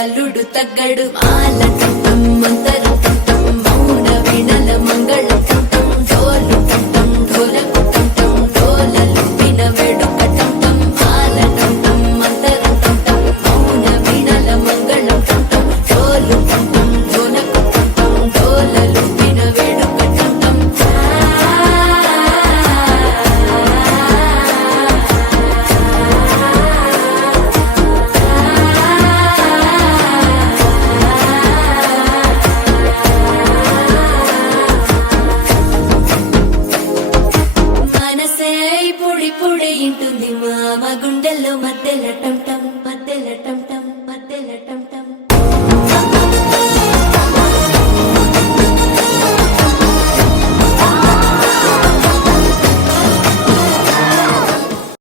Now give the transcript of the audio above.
అల్లుడు తగ్గడు మాల టం మంతరు టం మౌన వీణల మంగళ టం డోలు టం ఢోలకు టం డోలలు విన వేడుక టం మాల టం మంతరు టం మౌన వీణల మంగళ టం డోలు టం ఢోలకు టం డోలలు విన వేడుక టం మనసే పొడి పొడి ఇంటుంది మామ గుండెల్లో మధ్యలో టం